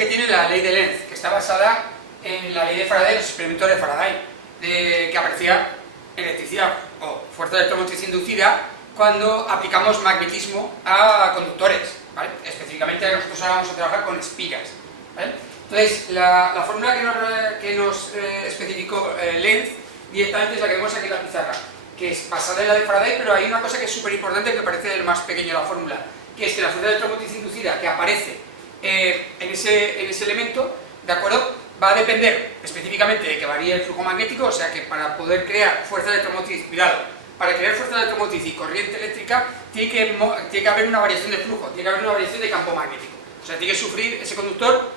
que tiene la ley de Lenz, que está basada en la ley de Faraday, los experimentos de Faraday, que aparecía electricidad o fuerza electromotriz inducida cuando aplicamos magnetismo a conductores, ¿vale? Específicamente nosotros ahora vamos a trabajar con espiras, ¿vale? Entonces, la fórmula que nos especificó Lenz directamente es la que vemos aquí en la pizarra, que es basada en la de Faraday, pero hay una cosa que es súper importante que parece el más pequeño de la fórmula, que es que la fuerza electromotriz inducida que aparece en ese elemento, ¿de acuerdo?, va a depender específicamente de que varíe el flujo magnético, o sea que para poder crear fuerza electromotriz, cuidado, para crear fuerza electromotriz y corriente eléctrica tiene que haber una variación de flujo, tiene que haber una variación de campo magnético, o sea, tiene que sufrir ese conductor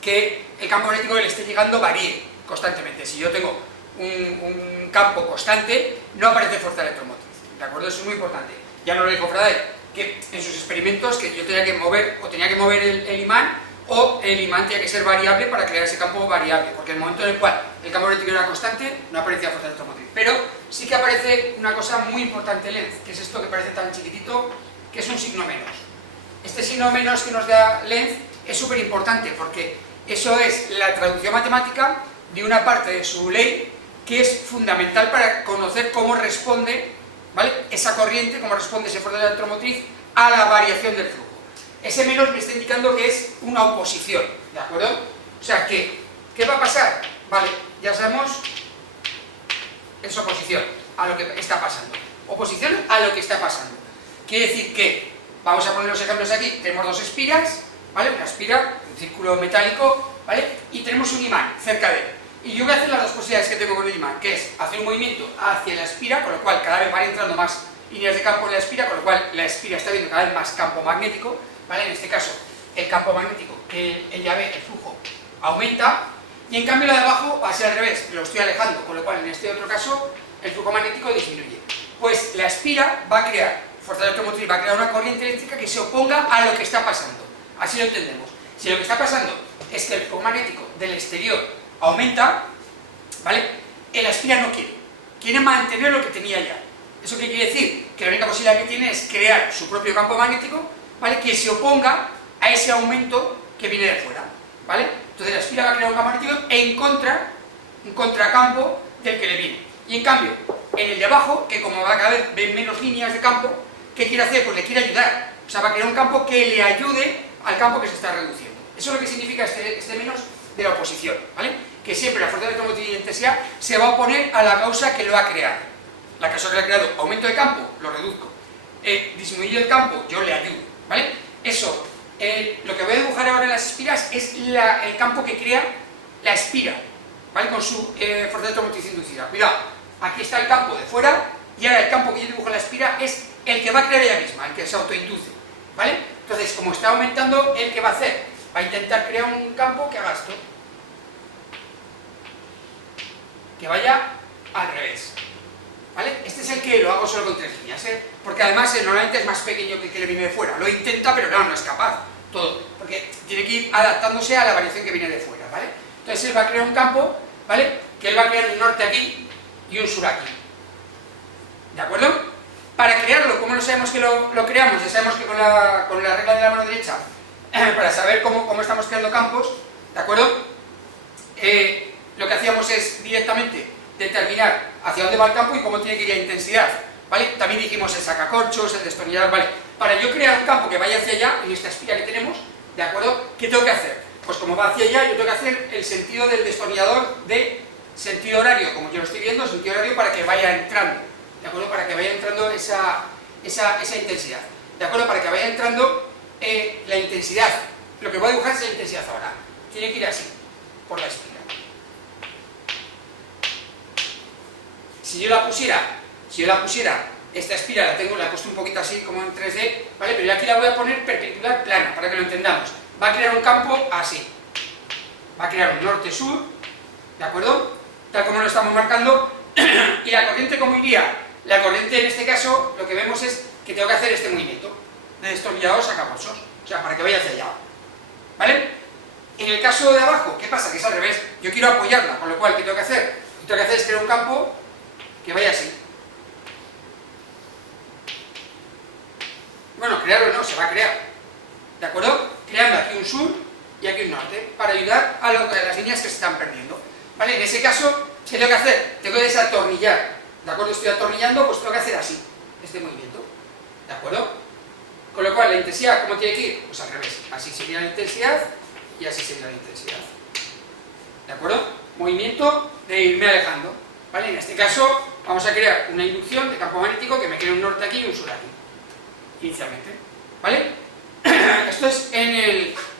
que el campo magnético que le esté llegando varíe constantemente. Si yo tengo un campo constante, no aparece fuerza electromotriz, ¿de acuerdo? Eso es muy importante. Ya nos lo dijo Faraday, que en sus experimentos que yo tenía que mover el imán, o el imán tenía que ser variable para crear ese campo variable, porque en el momento en el cual el campo magnético era constante, no aparecía fuerza electromotriz. Pero sí que aparece una cosa muy importante en Lenz, que es esto que parece tan chiquitito, que es un signo menos. Este signo menos que nos da Lenz es súper importante, porque eso es la traducción matemática de una parte de su ley que es fundamental para conocer cómo responde, ¿vale?, esa corriente, cómo responde esa fuerza electromotriz a la variación del flujo. Ese menos me está indicando que es una oposición, ¿de acuerdo? O sea, ¿qué va a pasar? Vale, ya sabemos, es oposición a lo que está pasando. Oposición a lo que está pasando. Quiere decir que, vamos a poner los ejemplos aquí, tenemos dos espiras, ¿vale? Una espira, un círculo metálico, ¿vale? Y tenemos un imán cerca de él. Y yo voy a hacer las dos posibilidades que tengo con el imán, que es hacer un movimiento hacia la espira, con lo cual cada vez van entrando más líneas de campo en la espira, con lo cual la espira está viendo cada vez más campo magnético, ¿vale? En este caso, el campo magnético que ella ve, el flujo, aumenta, y en cambio la de abajo va a ser al revés, lo estoy alejando, con lo cual en este otro caso el flujo magnético disminuye. Pues la espira va a crear fuerza electromotriz, va a crear una corriente eléctrica que se oponga a lo que está pasando. Así lo entendemos. Si lo que está pasando es que el flujo magnético del exterior aumenta, ¿vale?, la espira no quiere mantener lo que tenía ya. ¿Eso qué quiere decir? Que la única posibilidad que tiene es crear su propio campo magnético, ¿vale?, que se oponga a ese aumento que viene de fuera, ¿vale? Entonces la espira va a crear un campo magnético un contracampo del que le viene. Y en cambio, en el de abajo, que como va a cada vez ver menos líneas de campo, ¿qué quiere hacer? Pues le quiere ayudar. O sea, va a crear un campo que le ayude al campo que se está reduciendo. Eso es lo que significa este menos de la oposición, ¿vale? Que siempre la fuerza electromotriz de intensidad se va a oponer a la causa que lo ha creado. La causa que lo ha creado, aumento de campo, lo reduzco. Disminuir el campo, yo le ayudo, ¿vale? Eso, lo que voy a dibujar ahora en las espiras es el campo que crea la espira, ¿vale?, con su fuerza electromotriz inducida. Cuidado, aquí está el campo de fuera, y ahora el campo que yo dibujo en la espira es el que va a crear ella misma, el que se autoinduce, ¿vale? Entonces, como está aumentando, ¿el qué va a hacer? Va a intentar crear un campo que haga esto, que vaya al revés, ¿vale? Este es el que lo hago solo con 3 líneas, porque además normalmente es más pequeño que el que le viene de fuera. Lo intenta, pero claro, no es capaz, todo, porque tiene que ir adaptándose a la variación que viene de fuera, ¿vale? Entonces él va a crear un campo, ¿vale?, que él va a crear un norte aquí y un sur aquí, ¿de acuerdo? Para crearlo, ¿cómo lo sabemos que lo creamos? Ya sabemos que con la regla de la mano derecha, para saber cómo estamos creando campos, ¿de acuerdo? Lo que hacíamos es directamente determinar hacia dónde va el campo y cómo tiene que ir la intensidad, ¿vale? También dijimos el sacacorchos, el destornillador, ¿vale? Para yo crear un campo que vaya hacia allá, en esta espira que tenemos, ¿de acuerdo? ¿Qué tengo que hacer? Pues como va hacia allá, yo tengo que hacer el sentido del destornillador de sentido horario, como yo lo estoy viendo, sentido horario para que vaya entrando, ¿de acuerdo? Para que vaya entrando esa intensidad, ¿de acuerdo? Para que vaya entrando la intensidad. Lo que voy a dibujar es la intensidad ahora. Tiene que ir así, por la espira. Si yo la pusiera, esta espira la he puesto un poquito así como en 3D, ¿vale? Pero yo aquí la voy a poner perpendicular plana, para que lo entendamos. Va a crear un campo así. Va a crear un norte-sur, ¿de acuerdo? Tal como lo estamos marcando. Y la corriente, ¿cómo iría? La corriente en este caso, lo que vemos es que tengo que hacer este movimiento de destornillador sacacorchos, o sea, para que vaya hacia allá, ¿vale? En el caso de abajo, ¿qué pasa? Que es al revés. Yo quiero apoyarla, con lo cual, ¿qué tengo que hacer? Lo que tengo que hacer es crear un campo que vaya así. Bueno, crearlo no, se va a crear, ¿de acuerdo? Creando aquí un sur y aquí un norte, para ayudar a las líneas que se están perdiendo. ¿Vale? En ese caso, ¿qué tengo que hacer? Tengo que desatornillar, ¿de acuerdo? Estoy atornillando, pues tengo que hacer así, este movimiento, ¿de acuerdo? Con lo cual, la intensidad, ¿cómo tiene que ir? Pues al revés, así sería la intensidad y así sería la intensidad, ¿de acuerdo? Movimiento de irme alejando, ¿vale? En este caso, vamos a crear una inducción de campo magnético que me crea un norte aquí y un sur aquí, inicialmente, ¿vale? Esto es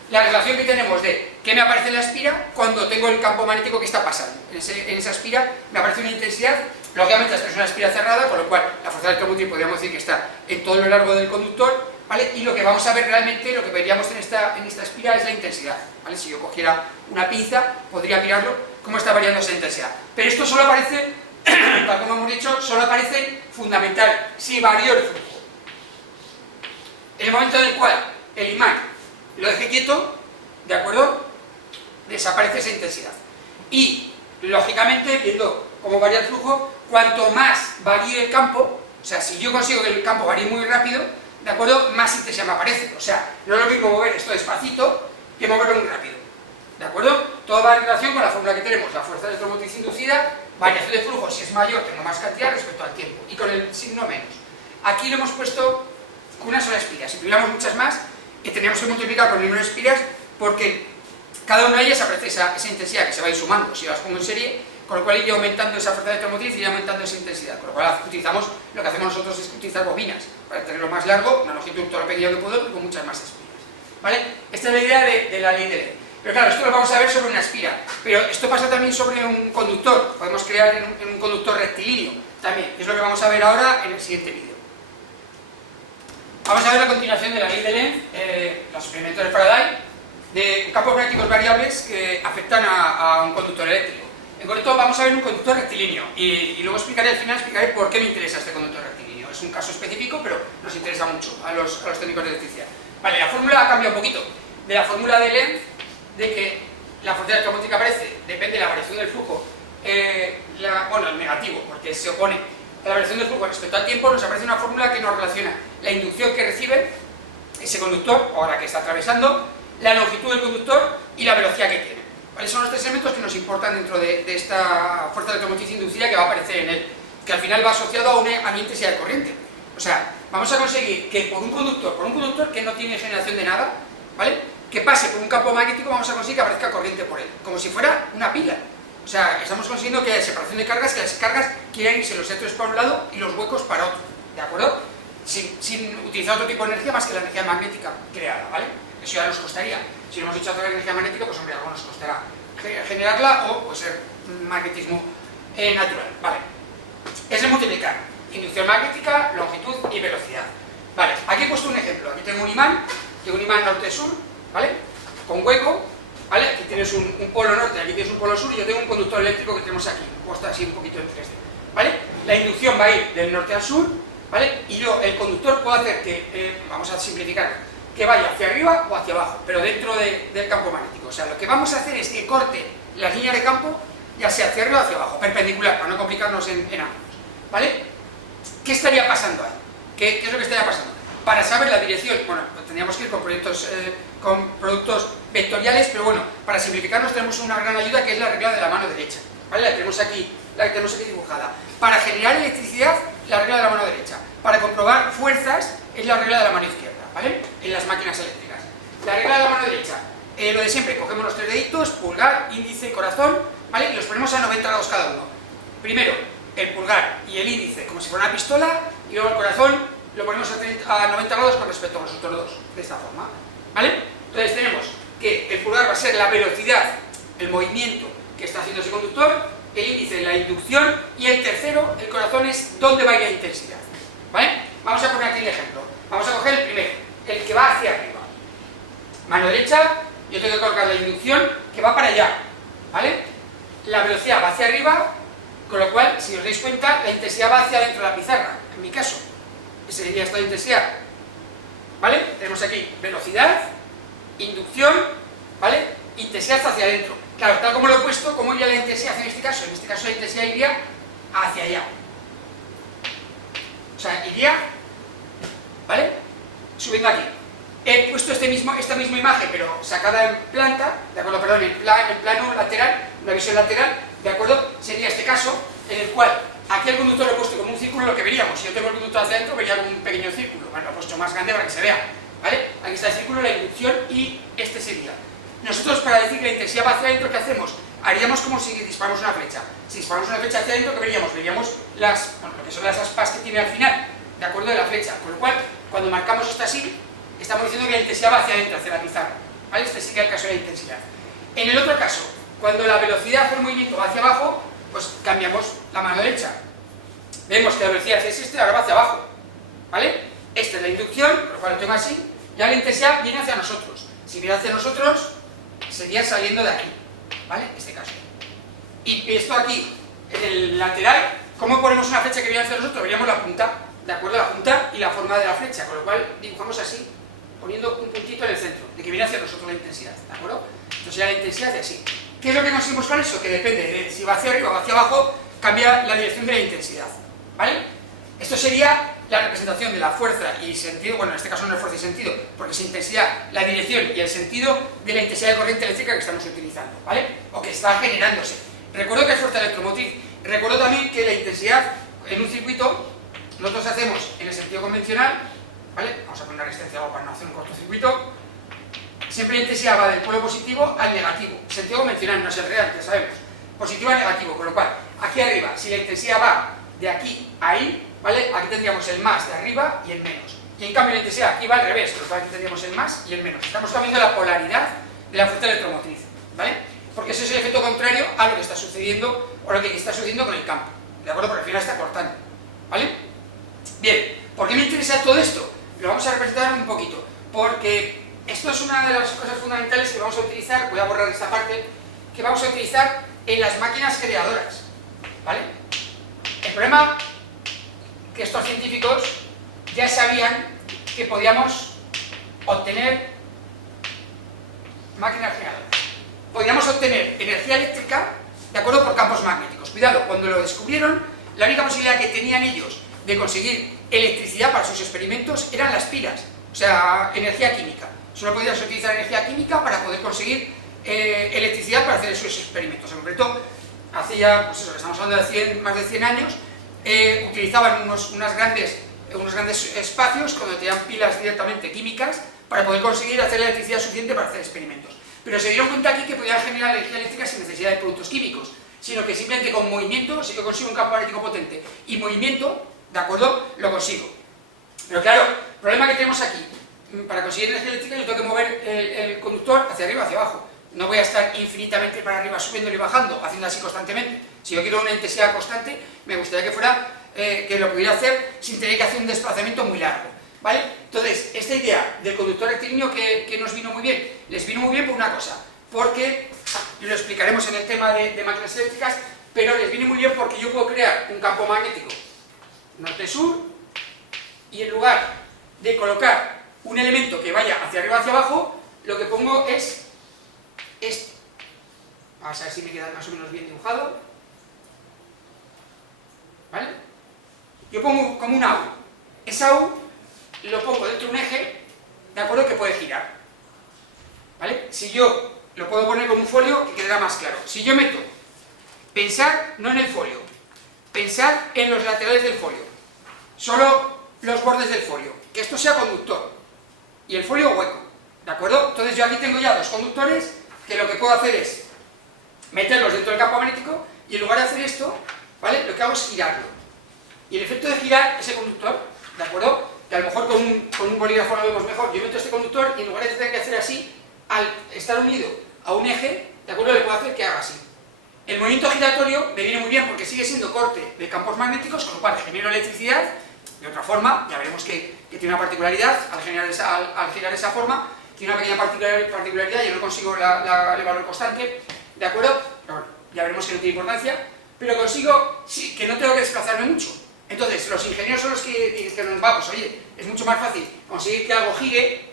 la relación que tenemos de qué me aparece en la espira cuando tengo el campo magnético que está pasando. En esa espira me aparece una intensidad, lógicamente esta es una espira cerrada, con lo cual la fuerza electromotriz podríamos decir que está en todo lo largo del conductor, ¿vale? Y lo que vamos a ver realmente, lo que veríamos en esta espira es la intensidad, ¿vale? Si yo cogiera una pinza, podría mirarlo cómo está variando esa intensidad. Pero esto solo aparece, tal como hemos dicho, solo aparece fundamental si varió el flujo. En el momento en el cual el imán lo deje quieto, ¿de acuerdo? Desaparece esa intensidad. Y, lógicamente, viendo cómo varía el flujo, cuanto más varíe el campo, o sea, si yo consigo que el campo varíe muy rápido, ¿de acuerdo? Más intensidad me aparece. O sea, no es lo mismo mover esto despacito que moverlo muy rápido. ¿De acuerdo? Todo va en relación con la fórmula que tenemos, la fuerza electromotriz inducida, variación de flujo, si es mayor tengo más cantidad respecto al tiempo, y con el signo menos. Aquí lo hemos puesto con una sola espira. Si tuviéramos muchas más, tendríamos que multiplicar por el número de espiras, porque cada una de ellas aparece esa intensidad que se va a ir sumando si las pongo en serie, con lo cual iría aumentando esa fuerza electromotriz y iría aumentando esa intensidad. Con lo cual lo que hacemos nosotros es utilizar bobinas para tenerlo más largo, una longitud todo lo pequeño que puedo, pero con muchas más espiras, ¿vale? Esta es la idea de la ley de Lenz. Pero claro, esto lo vamos a ver sobre una espira, pero esto pasa también sobre un conductor. Podemos crear en un conductor rectilíneo también, que es lo que vamos a ver ahora en el siguiente vídeo. Vamos a ver la continuación de la ley de Lenz, los experimentos de Faraday, de campos magnéticos variables que afectan a un conductor eléctrico. En concreto vamos a ver un conductor rectilíneo y luego al final explicaré por qué me interesa este conductor rectilíneo. Es un caso específico, pero nos interesa mucho a los técnicos de electricidad. Vale, la fórmula ha cambiado un poquito. De la fórmula de Lenz, de que la fuerza electromotriz aparece, depende de la variación del flujo, bueno, el negativo, porque se opone a la variación del flujo respecto al tiempo, nos aparece una fórmula que nos relaciona la inducción que recibe ese conductor, o la que está atravesando, la longitud del conductor y la velocidad que tiene. ¿Vale? Son los tres elementos que nos importan dentro de esta fuerza electromotriz inducida que va a aparecer en él, que al final va asociado a una intensidad de corriente. O sea, vamos a conseguir que por un conductor que no tiene generación de nada, ¿vale?, que pase por un campo magnético, vamos a conseguir que aparezca corriente por él, como si fuera una pila. O sea, estamos consiguiendo que haya separación de cargas, que las cargas quieran irse los electrones para un lado y los huecos para otro, ¿de acuerdo? Sin utilizar otro tipo de energía más que la energía magnética creada, ¿vale? Eso ya nos costaría. Si lo hemos hecho a través de energía magnética, pues hombre, algo nos costará generarla o puede ser magnetismo natural, ¿vale? Es de multiplicar inducción magnética, longitud y velocidad. Vale, aquí he puesto un ejemplo. Aquí tengo un imán norte-sur, ¿vale?, con hueco, ¿vale? Aquí tienes un polo norte, aquí tienes un polo sur y yo tengo un conductor eléctrico que tenemos aquí, puesto así un poquito en 3D, ¿vale? La inducción va a ir del norte al sur, ¿vale? Y yo, el conductor, puedo hacer que, vamos a simplificar, que vaya hacia arriba o hacia abajo, pero dentro del campo magnético. O sea, lo que vamos a hacer es que corte las líneas de campo, ya sea hacia arriba o hacia abajo, perpendicular, para no complicarnos en ángulos, ¿vale? ¿Qué estaría pasando ahí? ¿Qué es lo que estaría pasando? Para saber la dirección, bueno, tendríamos que ir con productos vectoriales, pero bueno, para simplificarnos tenemos una gran ayuda que es la regla de la mano derecha, ¿vale? La que tenemos aquí dibujada. Para generar electricidad, la regla de la mano derecha. Para comprobar fuerzas, es la regla de la mano izquierda, ¿vale?, en las máquinas eléctricas. La regla de la mano derecha, lo de siempre, cogemos los tres deditos, pulgar, índice y corazón, ¿vale?, y los ponemos a 90 grados cada uno. Primero, el pulgar y el índice como si fuera una pistola, y luego el corazón lo ponemos a 90 grados con respecto a los otros dos, de esta forma, ¿vale? Entonces tenemos que el pulgar va a ser la velocidad, el movimiento que está haciendo ese conductor, el índice la inducción, y el tercero, el corazón, es dónde va a ir la intensidad, ¿vale? Vamos a poner aquí el ejemplo. Vamos a coger el primero, el que va hacia arriba. Mano derecha, yo tengo que colocar la inducción que va para allá, ¿vale? La velocidad va hacia arriba, con lo cual, si os dais cuenta, la intensidad va hacia dentro de la pizarra, en mi caso. Esa sería esta intensidad, ¿vale? Tenemos aquí velocidad, inducción, ¿vale?, intensidad hacia adentro. Claro, tal como lo he puesto, ¿cómo iría la intensidad en este caso? En este caso la intensidad iría hacia allá. O sea, iría, ¿vale?, subiendo aquí. he puesto esta misma imagen, pero sacada en planta, ¿de acuerdo? Perdón, en plano lateral, una visión lateral, ¿de acuerdo? Sería este caso, en el cual aquí el conductor lo he puesto como un círculo, lo que veríamos. Si yo tengo el conductor hacia adentro, vería un pequeño círculo. Bueno, lo he puesto más grande para que se vea, ¿vale? Aquí está el círculo, la inducción, y este sería. Nosotros, para decir que la intensidad va hacia adentro, ¿qué hacemos? Haríamos como si disparamos una flecha. Si disparamos una flecha hacia adentro, ¿qué veríamos? Veríamos lo que son las aspas que tiene al final, ¿de acuerdo? De la flecha. Con lo cual, cuando marcamos esto así, estamos diciendo que la intensidad va hacia adentro, hacia la pizarra, ¿vale? Este sería el caso de la intensidad. En el otro caso, cuando la velocidad del movimiento va hacia abajo, pues cambiamos la mano derecha. Vemos que la velocidad es esta, ahora va hacia abajo, ¿vale? Esta es la inducción, por lo cual lo tengo así, ya la intensidad viene hacia nosotros. Si viene hacia nosotros, sería saliendo de aquí, ¿vale? Este caso. Y esto aquí, en el lateral, ¿cómo ponemos una flecha que viene hacia nosotros? Veríamos la punta, ¿de acuerdo? La punta y la forma de la flecha, con lo cual dibujamos así, poniendo un puntito en el centro, de que viene hacia nosotros la intensidad, ¿de acuerdo? Entonces ya la intensidad de así. ¿Qué es lo que conseguimos con eso? Que depende de si va hacia arriba o hacia abajo, cambia la dirección de la intensidad, ¿vale? Esto sería la representación de la fuerza y sentido, bueno, en este caso no es fuerza y sentido, porque es intensidad, la dirección y el sentido de la intensidad de corriente eléctrica que estamos utilizando, ¿vale? O que está generándose. Recuerdo que es fuerza electromotriz. Recuerdo también que la intensidad en un circuito, nosotros hacemos en el sentido convencional, ¿vale? Vamos a poner una resistencia para no hacer un cortocircuito. Siempre la intensidad va del polo positivo al negativo. Sentido convencional, no es el real, ya sabemos. Positivo a negativo, con lo cual, aquí arriba, si la intensidad va de aquí a ahí, ¿vale? Aquí tendríamos el más de arriba y el menos. Y en cambio la intensidad aquí va al revés, con lo cual aquí tendríamos el más y el menos. Estamos cambiando la polaridad de la fuerza electromotriz, ¿vale? Porque ese es el efecto contrario a lo que está sucediendo, o lo que está sucediendo con el campo, ¿de acuerdo? Porque al final está cortando, ¿vale? Bien, ¿por qué me interesa todo esto? Lo vamos a representar un poquito, porque esto es una de las cosas fundamentales que vamos a utilizar, voy a borrar esta parte, que vamos a utilizar en las máquinas creadoras, ¿vale? El problema que estos científicos ya sabían que podíamos obtener máquinas creadoras. Podíamos obtener energía eléctrica, ¿de acuerdo?, por campos magnéticos. Cuidado, cuando lo descubrieron, la única posibilidad que tenían ellos de conseguir electricidad para sus experimentos eran las pilas, o sea, energía química. Solo podías utilizar energía química para poder conseguir electricidad para hacer sus experimentos. En concreto, hace ya, pues eso, estamos hablando de más de 100 años, utilizaban unos grandes espacios donde tenían pilas directamente químicas para poder conseguir hacer la electricidad suficiente para hacer experimentos. Pero se dieron cuenta aquí que podían generar energía eléctrica sin necesidad de productos químicos, sino que simplemente con movimiento, si yo consigo un campo magnético potente y movimiento, ¿de acuerdo?, lo consigo. Pero claro, el problema que tenemos aquí, para conseguir energía eléctrica yo tengo que mover el conductor hacia arriba, hacia abajo. No voy a estar infinitamente para arriba, subiendo y bajando, haciendo así constantemente. Si yo quiero una intensidad constante, me gustaría que fuera, que lo pudiera hacer sin tener que hacer un desplazamiento muy largo, ¿vale? Entonces, esta idea del conductor rectilíneo que nos vino muy bien, les vino muy bien por una cosa, porque, lo explicaremos en el tema de máquinas eléctricas, pero les viene muy bien porque yo puedo crear un campo magnético norte-sur, y en lugar de colocar un elemento que vaya hacia arriba hacia abajo, lo que pongo es esto. Vamos a ver si me queda más o menos bien dibujado, ¿vale? Yo pongo como una U. Esa U lo pongo dentro de un eje, ¿de acuerdo?, que puede girar, ¿vale? Si yo lo puedo poner como un folio, que quedará más claro. Si yo meto, pensar no en el folio, pensar en los laterales del folio, solo los bordes del folio, que esto sea conductor y el folio hueco, ¿de acuerdo? Entonces yo aquí tengo ya dos conductores que lo que puedo hacer es meterlos dentro del campo magnético y en lugar de hacer esto, ¿vale?, lo que hago es girarlo. Y el efecto de girar ese conductor, ¿de acuerdo?, que a lo mejor con un bolígrafo lo vemos mejor, yo meto este conductor y en lugar de tener que hacer así, al estar unido a un eje, ¿de acuerdo?, le puedo hacer que haga así. El movimiento giratorio me viene muy bien porque sigue siendo corte de campos magnéticos, con lo cual genero electricidad. De otra forma, ya veremos que tiene una particularidad al girar esa forma, tiene una pequeña particularidad, yo no consigo el valor constante, ¿de acuerdo? Pero bueno, ya veremos que no tiene importancia, pero consigo, sí, que no tengo que desplazarme mucho. Entonces, los ingenieros son los que nos vamos, oye, es mucho más fácil conseguir que algo gire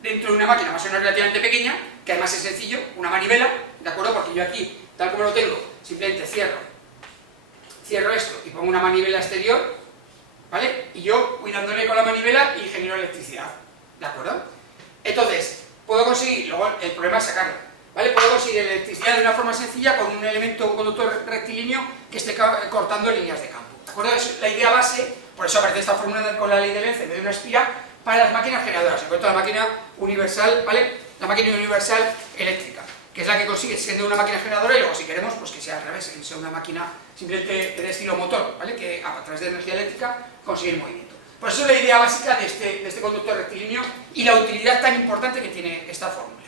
dentro de una máquina más o menos relativamente pequeña, que además es sencillo, una manivela, ¿de acuerdo? Porque yo aquí, tal como lo tengo, simplemente cierro esto y pongo una manivela exterior, ¿vale? Y yo voy dándole con la manivela y genero electricidad, ¿de acuerdo? Entonces, puedo conseguir, luego el problema es sacarlo, ¿vale? Puedo conseguir electricidad de una forma sencilla con un elemento, un conductor rectilíneo que esté cortando líneas de campo, ¿de acuerdo? Es la idea base, por eso aparece esta fórmula con la ley de Lenz en vez de una espira, para las máquinas generadoras, en concreto la máquina universal, ¿vale? La máquina universal eléctrica, que es la que consigue siendo una máquina generadora y luego si queremos, pues que sea al revés, que sea una máquina simplemente de estilo motor, ¿vale? Que a través de energía eléctrica consigue el movimiento. Por eso es la idea básica de este conductor rectilíneo y la utilidad tan importante que tiene esta fórmula.